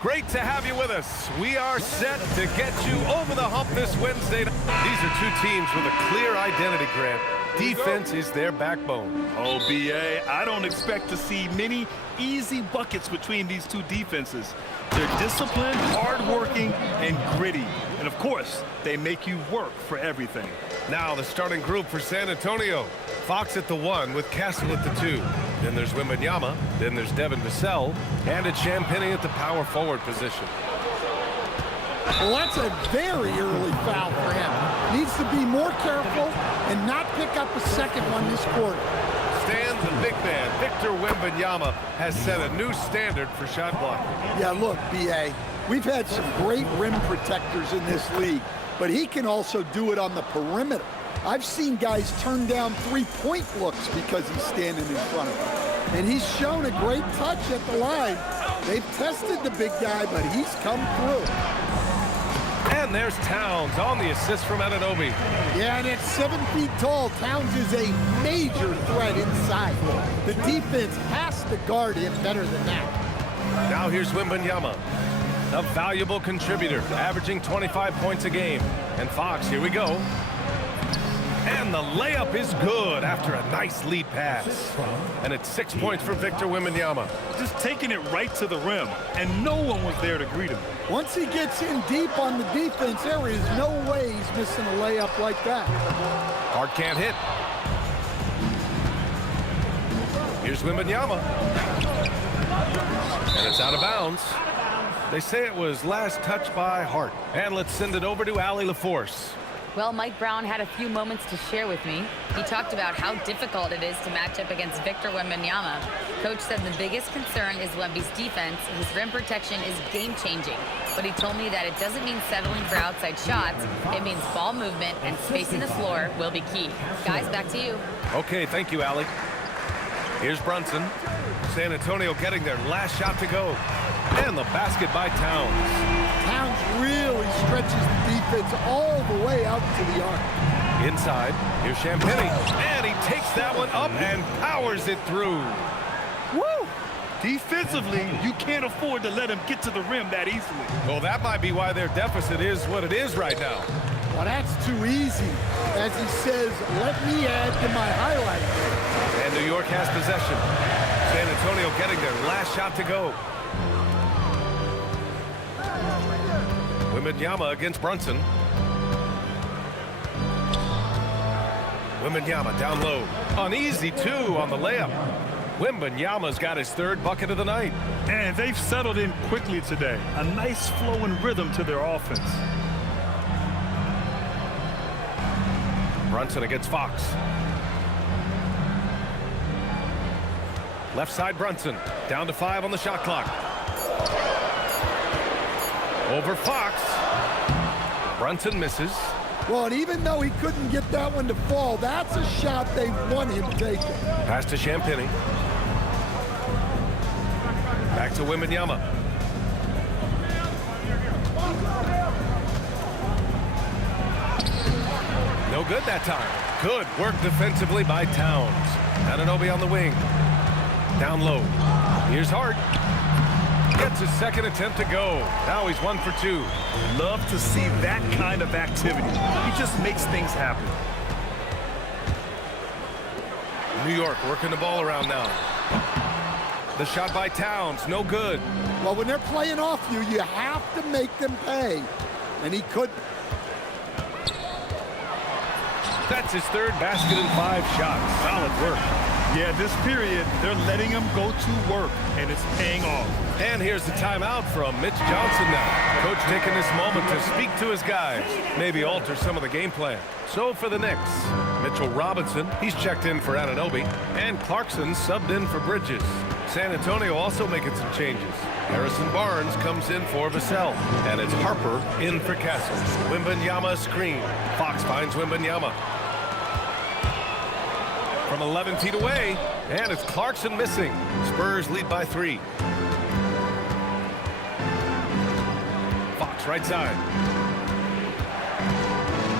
Great to have you with us. We are set to get you over the hump this Wednesday. These are two teams with a clear identity, Grant. Defense is their backbone. Oh, B.A., I don't expect to see many easy buckets between these two defenses. They're disciplined, hardworking, and gritty. And, of course, they make you work for everything. Now the starting group for San Antonio. Fox at the 1 with Castle at the 2. Then there's Wembanyama. Then there's Devin Vassell. And it's Champagnie at the power forward position. Well, that's a very early foul for him. Needs to be more careful and not pick up a second one this quarter. Stands the big man, Victor Wembanyama, has set a new standard for shot blocking. Yeah, look, B.A., we've had some great rim protectors in this league, but he can also do it on the perimeter. I've seen guys turn down three-point looks because he's standing in front of them. And he's shown a great touch at the line. They've tested the big guy, but he's come through. And there's Towns on the assist from Anunoby. Yeah, and at 7 feet tall, Towns is a major threat inside. The defense has to guard him better than that. Now here's Wembanyama, a valuable contributor, averaging 25 points a game. And Fox, here we go. And the layup is good after a nice lead pass. And it's 6 points for Victor Wembanyama. Just taking it right to the rim, and no one was there to greet him. Once he gets in deep on the defense, there is no way he's missing a layup like that. Hart can't hit. Here's Wembanyama. And it's out of bounds. They say it was last touched by Hart. And let's send it over to Allie LaForce. Well, Mike Brown had a few moments to share with me. He talked about how difficult it is to match up against Victor Wembanyama. Coach said the biggest concern is Wemby's defense. His rim protection is game-changing. But he told me that it doesn't mean settling for outside shots. It means ball movement and spacing the floor will be key. Guys, back to you. Okay, thank you, Allie. Here's Brunson. San Antonio getting their last shot to go. And the basket by Towns. Towns really stretches the defense all the way out to the arc. Inside, here's Champagnie. And he takes that one up and powers it through. Woo! Defensively, you can't afford to let him get to the rim that easily. Well, that might be why their deficit is what it is right now. Well, that's too easy. As he says, let me add to my highlight reel. And New York has possession. San Antonio getting their last shot to go. Wembanyama against Brunson. Wembanyama down low. An easy 2 on the layup. Wembanyama's got his 3rd bucket of the night. And they've settled in quickly today. A nice flowing rhythm to their offense. Brunson against Fox. Left side Brunson. Down to 5 on the shot clock. Over Fox. Brunson misses. Well, and even though he couldn't get that one to fall, that's a shot they want him taking. Pass to Champagnie. Back to Wembanyama. No good that time. Good work defensively by Towns. Anunoby on the wing. Down low. Here's Hart. Gets his 2nd attempt to go. Now he's 1 for 2. Love to see that kind of activity. He just makes things happen. New York working the ball around now. The shot by Towns, no good. Well, when they're playing off you, you have to make them pay. And he couldn't. That's his 3rd basket in 5 shots. Solid work. Yeah, this period, they're letting him go to work, and it's paying off. And here's the timeout from Mitch Johnson now. Coach taking this moment to speak to his guys, maybe alter some of the game plan. So for the Knicks, Mitchell Robinson, he's checked in for Anunoby, and Clarkson subbed in for Bridges. San Antonio also making some changes. Harrison Barnes comes in for Vassell, and it's Harper in for Castle. Wembanyama screen. Fox finds Wembanyama. from 11 feet away, and it's Clarkson missing. Spurs lead by 3. Fox right side.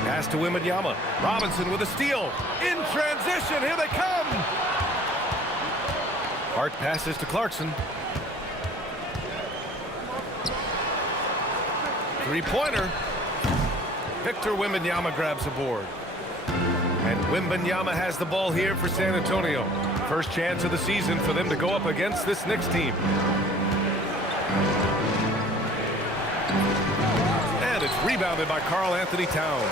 Pass to Wembanyama. Robinson with a steal. In transition, here they come. Hart passes to Clarkson. Three-pointer. Victor Wembanyama grabs the board. And Wembanyama has the ball here for San Antonio. First chance of the season for them to go up against this Knicks team. And it's rebounded by Karl-Anthony Towns.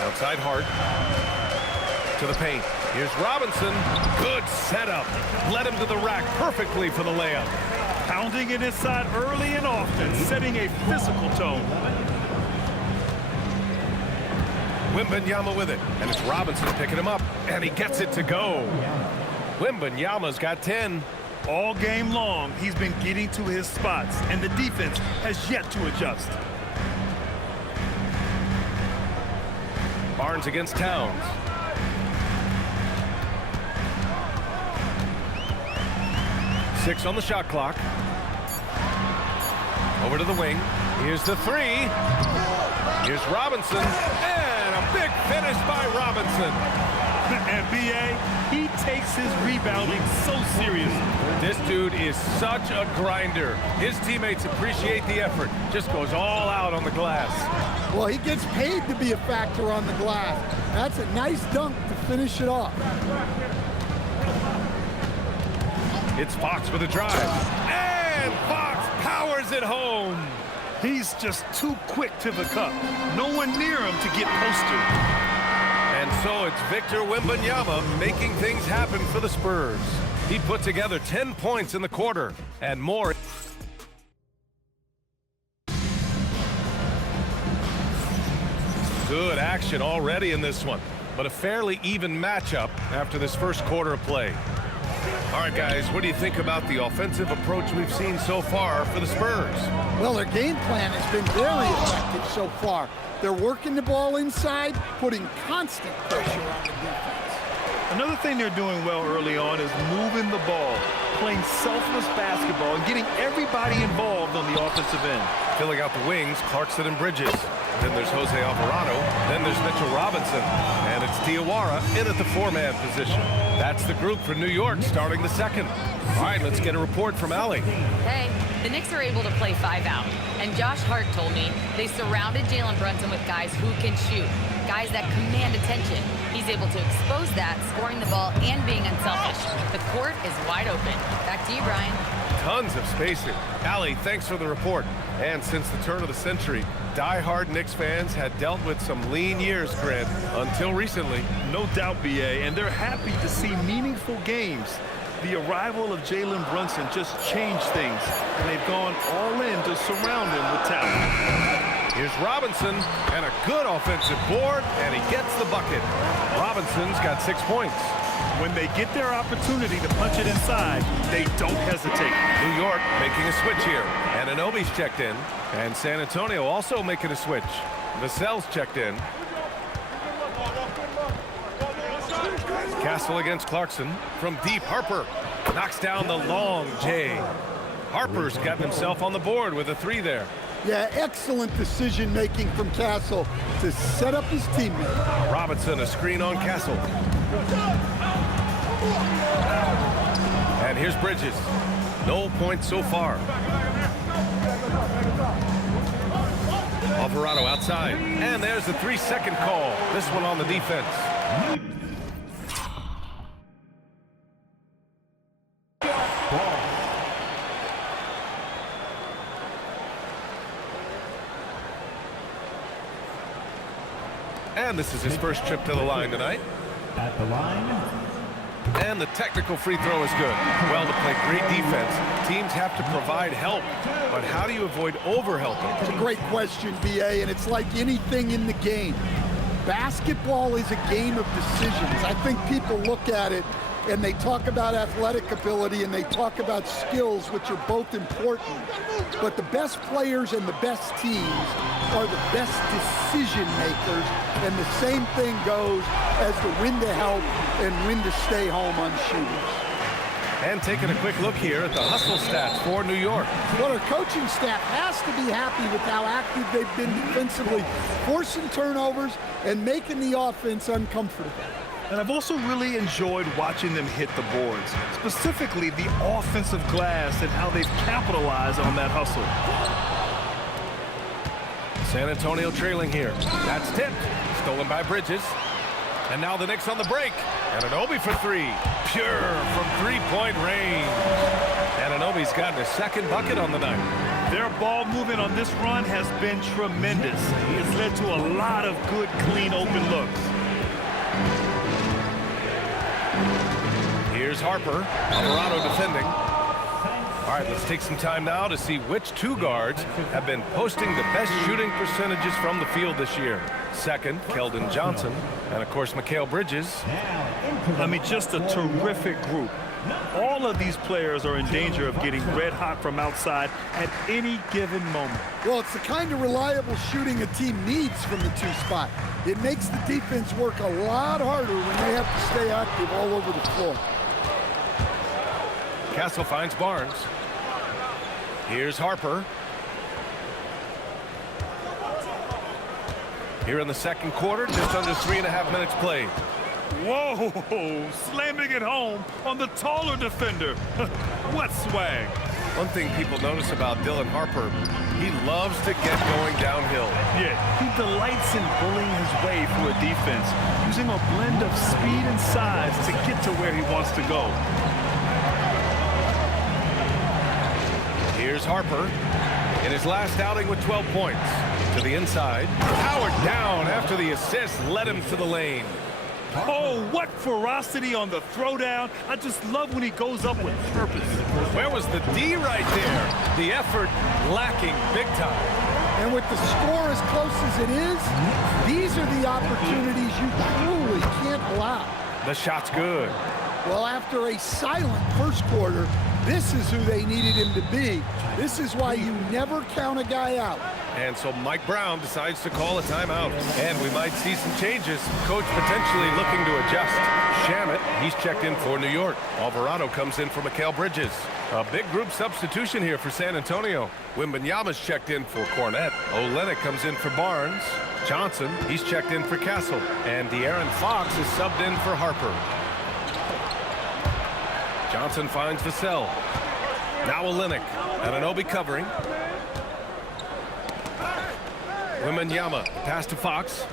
Outside Hart. To the paint. Here's Robinson. Good setup. Led him to the rack perfectly for the layup. Pounding it inside early and often, setting a physical tone. Wembanyama with it, and it's Robinson picking him up, and he gets it to go. Wembanyama's got 10. All game long, he's been getting to his spots, and the defense has yet to adjust. Barnes against Towns. Six on the shot clock. Over to the wing. Here's the three. Here's Robinson. And a big finish by Robinson. And B.A., he takes his rebounding so seriously. This dude is such a grinder. His teammates appreciate the effort. Just goes all out on the glass. Well, he gets paid to be a factor on the glass. That's a nice dunk to finish it off. It's Fox with a drive. And Fox powers it home. He's just too quick to the cup. No one near him to get posted. And so it's Victor Wembanyama making things happen for the Spurs. He put together 10 points in the quarter and more. Good action already in this one, but a fairly even matchup after this first quarter of play. All right, guys, what do you think about the offensive approach we've seen so far for the Spurs? Well, their game plan has been very effective so far. They're working the ball inside, putting constant pressure on the defense. Another thing they're doing well early on is moving the ball, playing selfless basketball, and getting everybody involved on the offensive end. Filling out the wings, Clarkson and Bridges. Then there's Jose Alvarado. Then there's Mitchell Robinson. And it's Diawara in at the four-man position. That's the group for New York starting the second. All right, let's get a report from Allie. Hey, the Knicks are able to play 5 out. And Josh Hart told me they surrounded Jalen Brunson with guys who can shoot, guys that command attention. He's able to expose that, scoring the ball and being unselfish. The court is wide open. Back to you, Brian. Tons of spacing. Allie, thanks for the report. And since the turn of the century, die-hard Knicks fans had dealt with some lean years, Grant, until recently. No doubt, B.A., and they're happy to see meaningful games. The arrival of Jalen Brunson just changed things, and they've gone all in to surround him with talent. Here's Robinson, and a good offensive board, and he gets the bucket. Robinson's got 6 points. When they get their opportunity to punch it inside, they don't hesitate. New York making a switch here. And Anunoby's checked in. And San Antonio also making a switch. Vassell's checked in. Castle against Clarkson. From deep, Harper knocks down the long J. Harper's gotten himself on the board with a 3 there. Yeah, excellent decision-making from Castle to set up his teammate. Robinson, a screen on Castle. And here's Bridges. No points so far. Alvarado outside. And there's the 3-second call. This one on the defense. And this is his first trip to the line tonight. At the line. And the technical free throw is good. Well, to play great defense, teams have to provide help. But how do you avoid over-helping? It's a great question, B.A., and it's like anything in the game. Basketball is a game of decisions. I think people look at it and they talk about athletic ability and they talk about skills, which are both important. But the best players and the best teams are the best decision makers, and the same thing goes as to when to help and when to stay home on shooters. And taking a quick look here at the hustle stats for New York. Well, our coaching staff has to be happy with how active they've been defensively, forcing turnovers and making the offense uncomfortable. And I've also really enjoyed watching them hit the boards, specifically the offensive glass and how they've capitalized on that hustle. San Antonio trailing here. That's tipped. Stolen by Bridges. And now the Knicks on the break. Anunoby for three. Pure from three-point range. Anunoby's gotten his second bucket on the night. Their ball movement on this run has been tremendous. It's led to a lot of good, clean, open looks. Here's Harper. Alvarado defending. All right, let's take some time now to see which two guards have been posting the best shooting percentages from the field this year. Second, Keldon Johnson, and of course, Mikal Bridges. I mean, just a terrific group. All of these players are in danger of getting red hot from outside at any given moment. Well, it's the kind of reliable shooting a team needs from the two spot. It makes the defense work a lot harder when they have to stay active all over the floor. Castle finds Barnes. Here's Harper. Here in the second quarter, just under 3.5 minutes played. Whoa, slamming it home on the taller defender. What swag. One thing people notice about Dylan Harper, he loves to get going downhill. Yeah, he delights in bullying his way through a defense, using a blend of speed and size to get to where he wants to go. Here's Harper in his last outing with 12 points. To the inside. Powered down after the assist led him to the lane. Oh, what ferocity on the throwdown. I just love when he goes up with purpose. Where was the D right there? The effort lacking big time. And with the score as close as it is, these are the opportunities you truly can't allow. The shot's good. Well, after a silent first quarter, this is who they needed him to be. This is why you never count a guy out. And so Mike Brown decides to call a timeout. And we might see some changes. Coach potentially looking to adjust. Shamet, he's checked in for New York. Alvarado comes in for Mikal Bridges. A big group substitution here for San Antonio. Wembanyama's checked in for Cornette. Olynyk comes in for Barnes. Johnson, he's checked in for Castle. And De'Aaron Fox is subbed in for Harper. Johnson finds Vassell. Now Olynyk. Anunoby covering. Wembanyama, pass to Fox.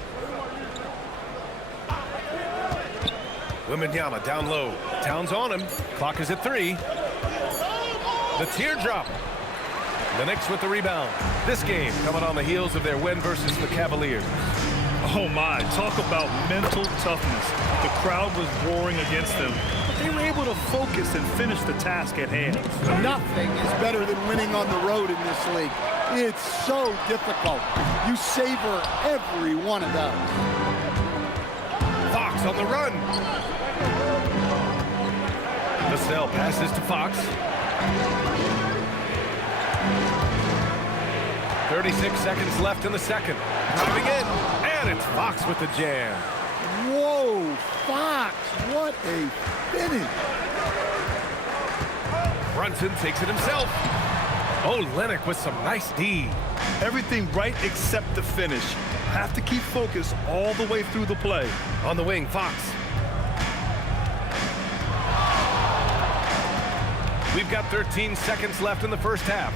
Wembanyama down low. Towns on him. Clock is at 3. The teardrop. The Knicks with the rebound. This game coming on the heels of their win versus the Cavaliers. Oh my, talk about mental toughness. The crowd was roaring against them, but they were able to focus and finish the task at hand. Nothing is better than winning on the road in this league. It's so difficult. You savor every one of those. Fox on the run. Vassell passes to Fox. 36 seconds left in the second. Driving in, and it's Fox with the jam. Whoa, Fox, what a finish. Brunson takes it himself. Olynyk with some nice D. Everything right except the finish. Have to keep focused all the way through the play. On the wing, Fox. We've got 13 seconds left in the first half.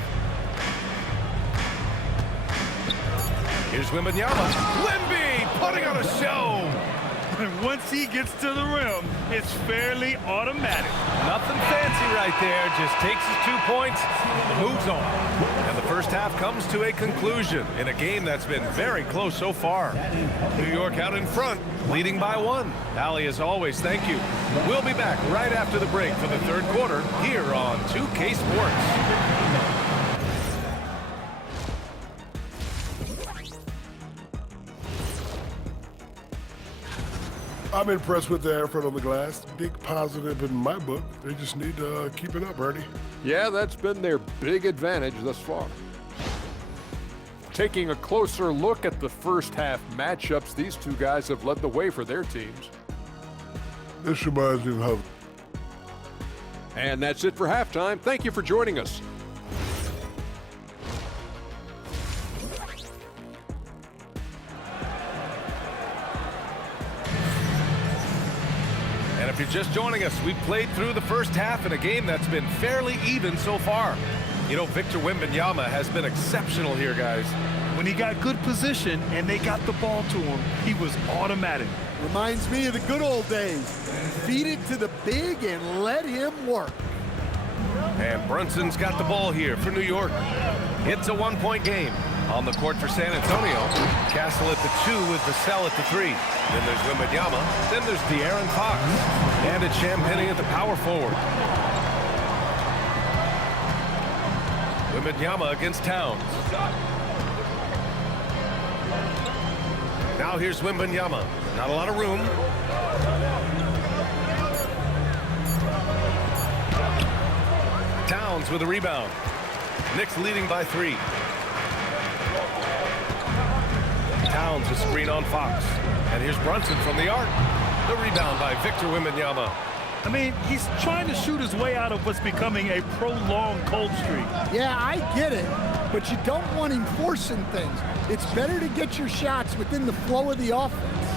Here's Wembanyama. Wemby putting on a show. And once he gets to the rim, it's fairly automatic. Nothing fancy right there. Just takes his 2 points and moves on. And the first half comes to a conclusion in a game that's been very close so far. New York out in front, leading by 1. Allie, as always, thank you. We'll be back right after the break for the third quarter here on 2K Sports. I'm impressed with the effort on the glass. Big positive in my book. They just need to keep it up, Ernie. Yeah, that's been their big advantage thus far. Taking a closer look at the first half matchups, these two guys have led the way for their teams. This reminds me of how. And that's it for halftime. Thank you for joining us. And if you're just joining us, we've played through the first half in a game that's been fairly even so far. You know, Victor Wembanyama has been exceptional here, guys. When he got good position and they got the ball to him, he was automatic. Reminds me of the good old days. Feed it to the big and let him work. And Brunson's got the ball here for New York. It's a one-point game. On the court for San Antonio, Castle at the 2 with Vassell at the 3. Then there's Wembanyama. Then there's De'Aaron Fox. And it's Champagnie at the power forward. Wembanyama against Towns. Now here's Wembanyama. Not a lot of room. Towns with a rebound. Knicks leading by 3. Towns a screen on Fox. And here's Brunson from the arc. The rebound by Victor Wembanyama. I mean, he's trying to shoot his way out of what's becoming a prolonged cold streak. Yeah, I get it, but you don't want him forcing things. It's better to get your shots within the flow of the offense.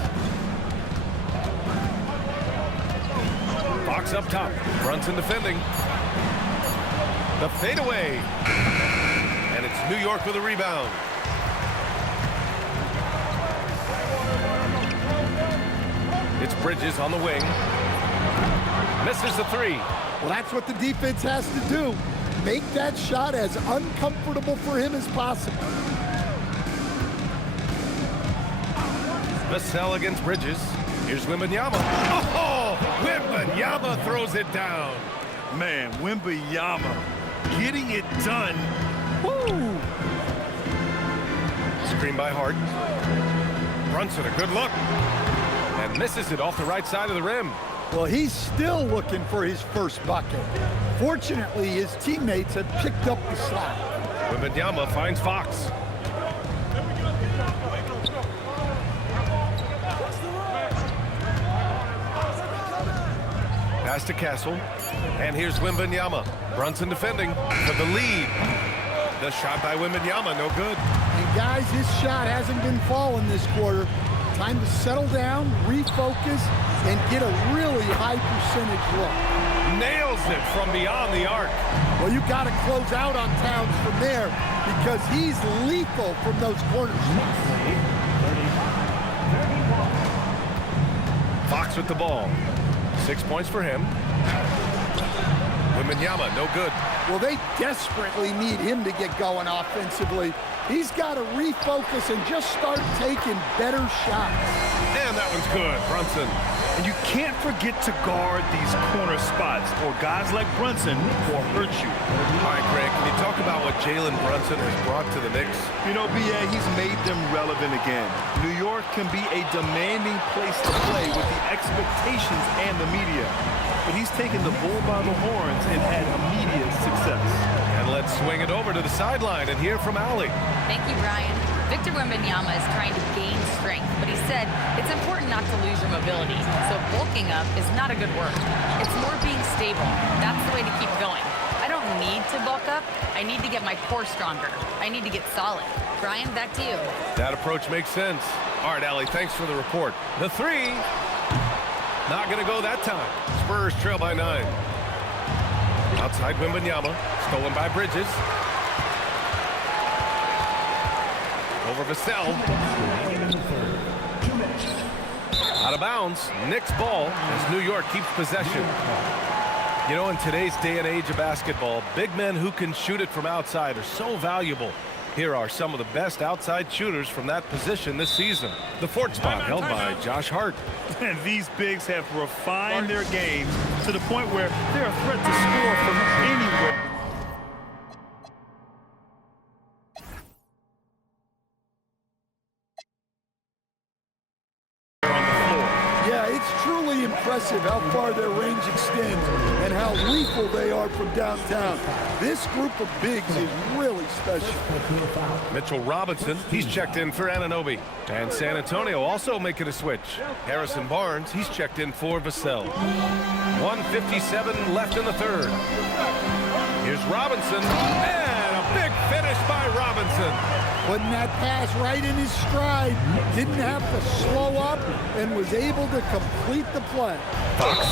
Fox up top. Brunson defending. The fadeaway. And it's New York with a rebound. It's Bridges on the wing. Misses the 3. Well, that's what the defense has to do. Make that shot as uncomfortable for him as possible. Vassell against Bridges. Here's Wembanyama. Oh, Wembanyama throws it down. Man, Wembanyama getting it done. Woo! Screen by Hart. Brunson, a good look. And misses it off the right side of the rim. Well, he's still looking for his first bucket. Fortunately, his teammates have picked up the slack. Wembanyama finds Fox. Pass to Castle. And here's Wembanyama. Brunson defending for the lead. The shot by Wembanyama, no good. And guys, his shot hasn't been falling this quarter. Time to settle down, refocus, and get a really high percentage look. Nails it from beyond the arc. Well, you got to close out on Towns from there because he's lethal from those corners. Fox with the ball. 6 points for him. Wembanyama, no good. Well, they desperately need him to get going offensively. He's got to refocus and just start taking better shots. And that one's good, Brunson. And you can't forget to guard these corner spots, or guys like Brunson will hurt you. All right, Greg, can you talk about what Jalen Brunson has brought to the Knicks? You know, B.A., he's made them relevant again. New York can be a demanding place to play with the expectations and the media. But he's taken the bull by the horns and had immediate success. And let's swing it over to the sideline and hear from Allie. Thank you, Brian. Victor Wembanyama is trying to gain strength, but he said it's important not to lose your mobility. So bulking up is not a good word. It's more being stable. That's the way to keep going. I don't need to bulk up. I need to get my core stronger. I need to get solid. Brian, back to you. That approach makes sense. All right, Allie, thanks for the report. The 3, not going to go that time. Spurs trail by 9. Outside Wembanyama, stolen by Bridges. Over Vassell. Out of bounds. Knicks ball as New York keeps possession. You know, in today's day and age of basketball, big men who can shoot it from outside are so valuable. Here are some of the best outside shooters from that position this season. The 4th spot held by Josh Hart. And these bigs have refined their games to the point where they're a threat to score from anywhere. Yeah, it's impressive how far their range extends and how lethal they are from downtown. This group of bigs is really special. Mitchell Robinson, he's checked in for Anunoby. And San Antonio also making a switch. Harrison Barnes, he's checked in for Vassell. 1:57 left in the third. Here's Robinson, and a big finish by Robinson. Putting that pass right in his stride, didn't have to slow up, and was able to complete the play. Fox,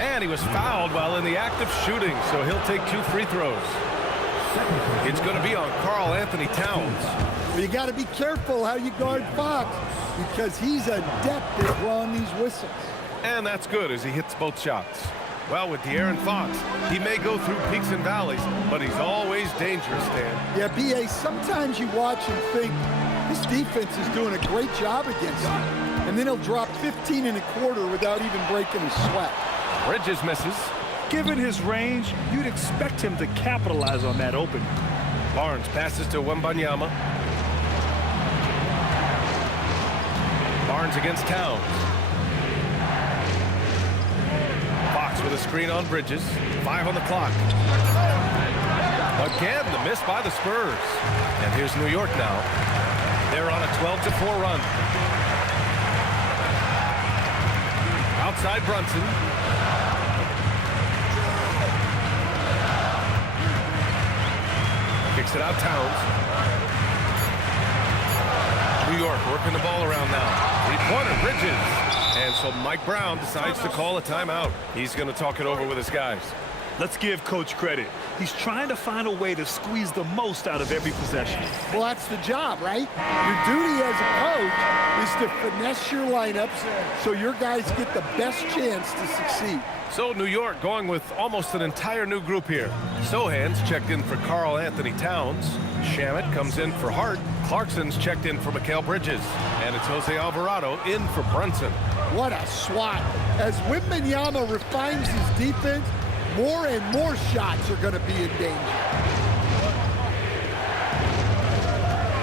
and he was fouled while in the act of shooting, so he'll take 2 free throws. It's going to be on Karl Anthony Towns. Well, you got to be careful how you guard Fox, because he's adept at blowing these whistles. And that's good as he hits both shots. Well, with De'Aaron Fox, he may go through peaks and valleys, but he's always dangerous, Dan. Yeah, B.A., sometimes you watch and think, this defense is doing a great job against him. And then he'll drop 15 and a quarter without even breaking a sweat. Bridges misses. Given his range, you'd expect him to capitalize on that opening. Barnes passes to Wembanyama. Barnes against Towns. Fox with a screen on Bridges. 5 on the clock. Again, the miss by the Spurs. And here's New York now. They're on a 12-4 run. Outside Brunson. Kicks it out Towns. New York working the ball around now. Three-pointer, Bridges. And so Mike Brown decides to call a timeout. He's going to talk it over with his guys. Let's give Coach credit. He's trying to find a way to squeeze the most out of every possession. Well, that's the job, right? Your duty as a coach is to finesse your lineups so your guys get the best chance to succeed. So New York going with almost an entire new group here. Sohan's checked in for Karl Anthony Towns. Shamet comes in for Hart. Clarkson's checked in for Mikal Bridges. And it's Jose Alvarado in for Brunson. What a swat. As Wembanyama refines his defense, more and more shots are going to be in danger.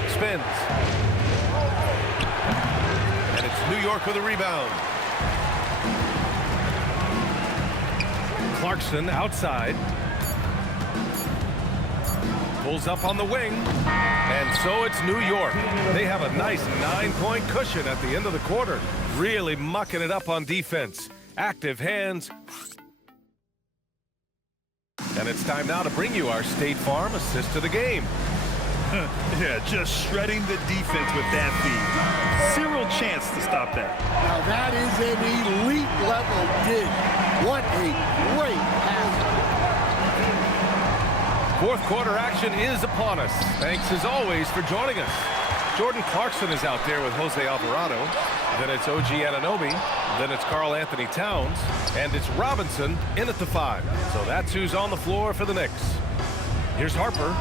Spins. And it's New York with a rebound. Clarkson outside. Pulls up on the wing. And so it's New York. They have a nice 9-point cushion at the end of the quarter. Really mucking it up on defense. Active hands. And it's time now to bring you our State Farm assist to the game. Yeah, just shredding the defense with that feed. Zero chance to stop that. Now that is an elite level dig. What a great pass. Fourth quarter action is upon us. Thanks as always for joining us. Jordan Clarkson is out there with Jose Alvarado. Then it's OG Anunoby. Then it's Karl Anthony Towns. And it's Robinson in at the 5. So that's who's on the floor for the Knicks. Here's Harper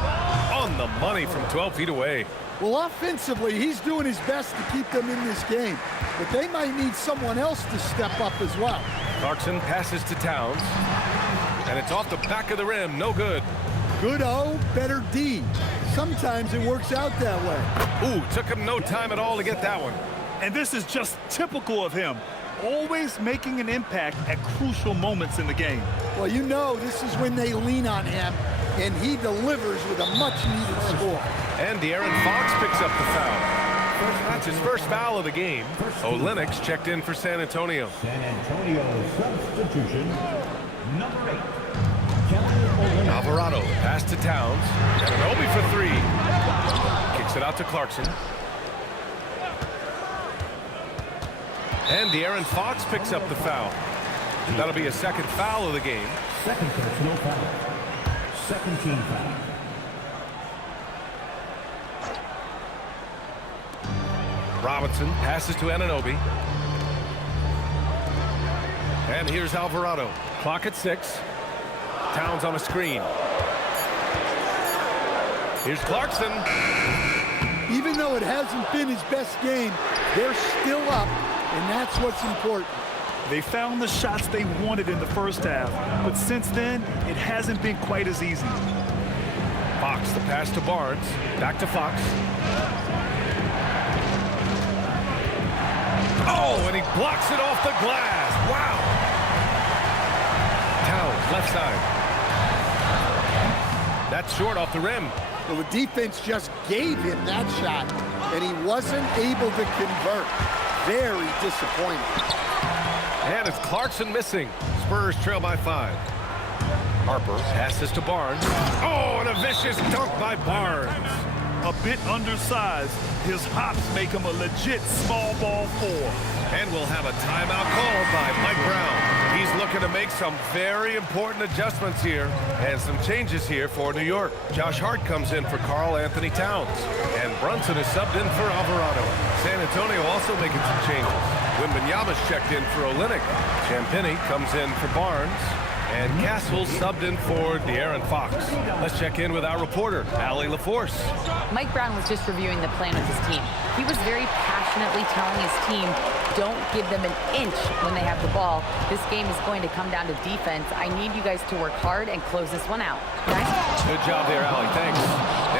on the money from 12 feet away. Well, offensively, he's doing his best to keep them in this game. But they might need someone else to step up as well. Clarkson passes to Towns. And it's off the back of the rim. No good. Good O, better D. Sometimes it works out that way. Ooh, took him no time at all to get that one. And this is just typical of him. Always making an impact at crucial moments in the game. Well, you know this is when they lean on him, and he delivers with a much-needed score. And De'Aaron Fox picks up the foul. That's his first foul of the game. Olynyk checked in for San Antonio. San Antonio substitution, number 8. Kelly Alvarado pass to Towns. Anunoby for 3. Kicks it out to Clarkson. And De'Aaron Fox picks up the foul. That'll be a second foul of the game. Second personal foul. Second team foul. Robinson passes to Anunoby. And here's Alvarado. Clock at 6. Towns on a screen. Here's Clarkson. Even though it hasn't been his best game, they're still up, and that's what's important. They found the shots they wanted in the first half, but since then, it hasn't been quite as easy. Fox, the pass to Barnes. Back to Fox. Oh, and he blocks it off the glass. Wow. left side. That's short off the rim. Well, the defense just gave him that shot, and he wasn't able to convert. Very disappointing. And it's Clarkson missing. Spurs trail by 5. Harper passes to Barnes. Oh, and a vicious dunk by Barnes. A bit undersized, his hops make him a legit small ball 4. And we'll have a timeout called by Mike Brown. He's looking to make some very important adjustments here and some changes here for New York. Josh Hart comes in for Karl Anthony Towns. And Brunson is subbed in for Alvarado. San Antonio also making some changes. Wembanyama's checked in for Olynyk. Champagnie comes in for Barnes. And Castle subbed in for De'Aaron Fox. Let's check in with our reporter, Allie LaForce. Mike Brown was just reviewing the plan with his team. He was very passionately telling his team, don't give them an inch when they have the ball. This game is going to come down to defense. I need you guys to work hard and close this one out. Guys? Good job there, Allie. Thanks.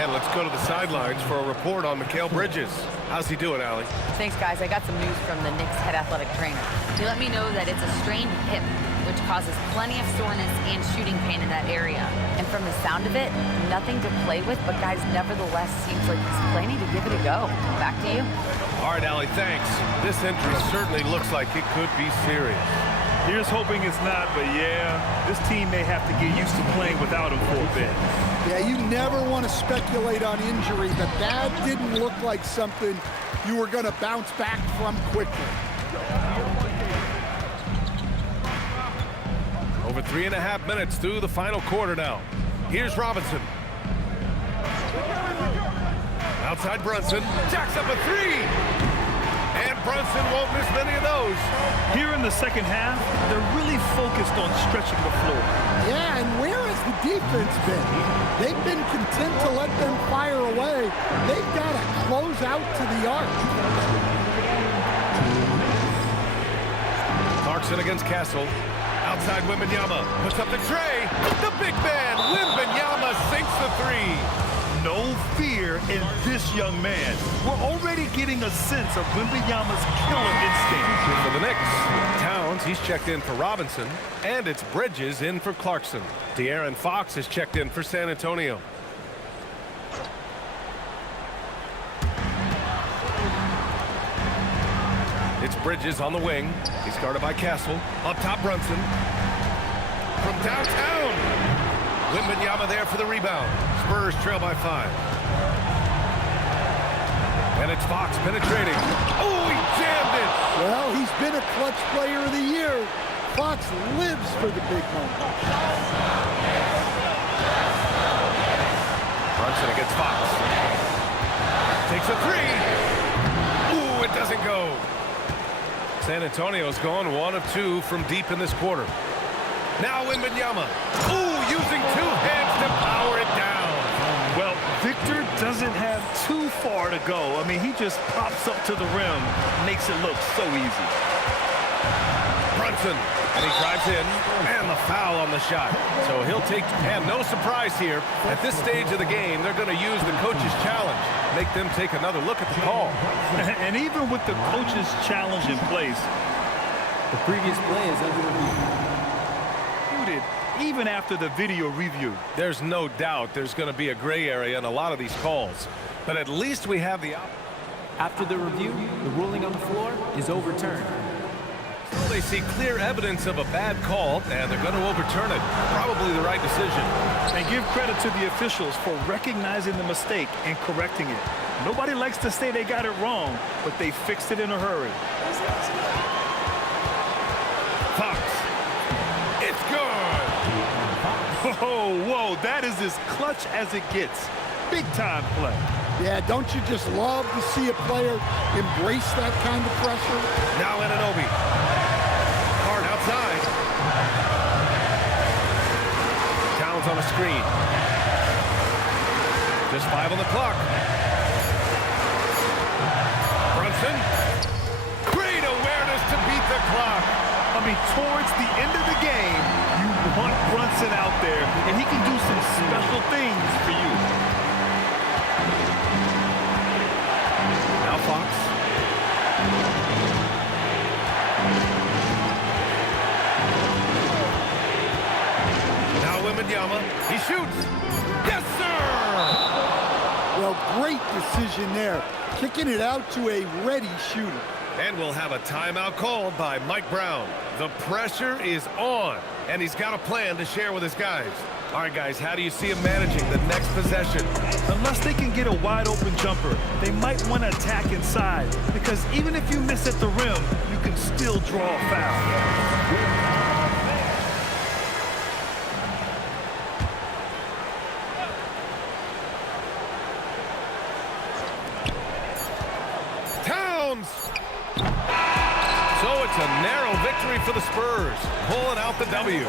And let's go to the sidelines for a report on Mikal Bridges. How's he doing, Allie? Thanks, guys. I got some news from the Knicks head athletic trainer. He let me know that it's a strained hip, which causes plenty of soreness and shooting pain in that area. And from the sound of it, nothing to play with, but guys, nevertheless, seems like he's planning to give it a go. Back to you. All right, Allie, thanks. This injury certainly looks like it could be serious. Here's hoping it's not, but yeah, this team may have to get used to playing without him for a bit. Yeah, you never want to speculate on injury, but that didn't look like something you were going to bounce back from quickly. Over 3.5 minutes through the final quarter now. Here's Robinson. Outside Brunson. Jacks up a 3. And Brunson won't miss many of those. Here in the second half, they're really focused on stretching the floor. Yeah, and where has the defense been? They've been content to let them fire away. They've got to close out to the arc. Clarkson against Castle. Outside Wembanyama. Puts up the tray. The big man, Wembanyama, sinks the 3. No fear in this young man. We're already getting a sense of Wembanyama's killer instinct. For the Knicks, Towns, he's checked in for Robinson. And it's Bridges in for Clarkson. De'Aaron Fox is checked in for San Antonio. It's Bridges on the wing. He's guarded by Castle. Up top, Brunson. From downtown. Wembanyama there for the rebound. Spurs trail by 5. And it's Fox penetrating. Oh, he jammed it. Well, he's been a clutch player of the year. Fox lives for the big moment. Brunson against Fox. Takes a 3. Ooh, it doesn't go. San Antonio's gone 1 of 2 from deep in this quarter. Now Wembanyama. Ooh, using 2 hands to power it down. Well, Victor doesn't have too far to go. I mean, he just pops up to the rim, makes it look so easy. Brunson, and he drives in, and the foul on the shot. So he'll take, and no surprise here. At this stage of the game, they're going to use the coach's challenge. Make them take another look at the call. And even with the coach's challenge in place, the previous play is under review. Even after the video review. There's no doubt there's going to be a gray area in a lot of these calls. But at least we have the... After the review, the ruling on the floor is overturned. So they see clear evidence of a bad call, and they're going to overturn it. Probably the right decision. And give credit to the officials for recognizing the mistake and correcting it. Nobody likes to say they got it wrong, but they fixed it in a hurry. Fox. It's good. Whoa, that is as clutch as it gets. Big time play. Yeah, don't you just love to see a player embrace that kind of pressure? Now Anunoby. Hard outside. Towns on a screen. Just 5 on the clock. Brunson. Great awareness to beat the clock. I mean, towards the end of the game, you want Brunson out there, and he can do some special things for you. Now Fox. Wembanyama. He shoots. Yes, sir! Well, great decision there. Kicking it out to a ready shooter. And we'll have a timeout called by Mike Brown. The pressure is on, and he's got a plan to share with his guys. All right, guys, how do you see him managing the next possession? Unless they can get a wide-open jumper, they might want to attack inside, because even if you miss at the rim, you can still draw a foul. Towns! So it's a narrow victory for the Spurs, pulling out the W.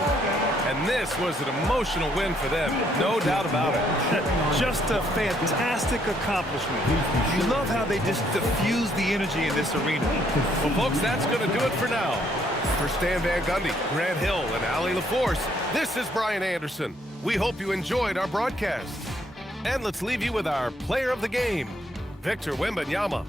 And this was an emotional win for them, no doubt about it. Just a fantastic accomplishment. You love how they just diffuse the energy in this arena. Well, folks, that's going to do it for now. For Stan Van Gundy, Grant Hill, and Allie LaForce, this is Brian Anderson. We hope you enjoyed our broadcast. And let's leave you with our player of the game, Victor Wembanyama.